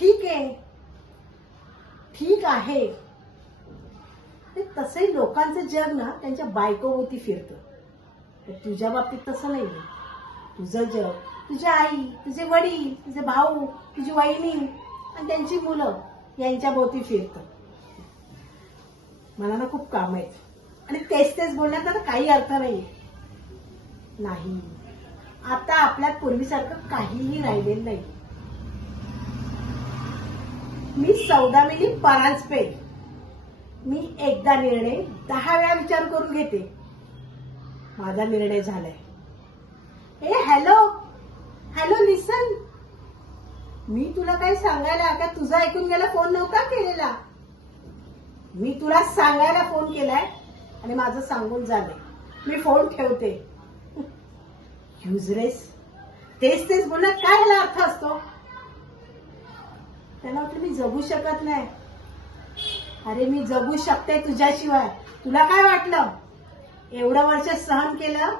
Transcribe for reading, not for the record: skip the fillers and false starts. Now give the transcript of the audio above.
ठीक आहे, ठीक आहे. तसंही लोकांचं जग ना त्यांच्या बायकोभोवती फिरतं. तुझ्या बाबतीत तसं नाहीये. तुझं जग तुझी आई, तुझे वडील, तुझे भाऊ, तुझी वहिनी आणि त्यांची मुलं यांच्या भोवती फिरतं. मला ना खूप काम आहेत आणि तेच तेच बोलण्यात ना काही अर्थ नाही. आता आपल्यात पूर्वीसारखं काहीही राहिलेलं नाही. मी सौदामिनी परांजपे. मी एकदा निर्णय 10 वेळा विचार करून घेते. माझा निर्णय झालाय. हॅलो हॅलो लिसन. मी तुला काही सांगायला का तुझा ऐकून गेला फोन नव्हता केलेला. मी तुला सांगायला फोन केलाय आणि माझं सांगून झालंय. मी फोन ठेवते. युजलेस. तेच तेच बोलण्यात काय ह्याला अर्थ असतो. त्याला वाटलं मी जगू शकत नाही. अरे मी जगू शकते तुझ्याशिवाय. तुला काय वाटलं एवढं वर्ष सहन केलं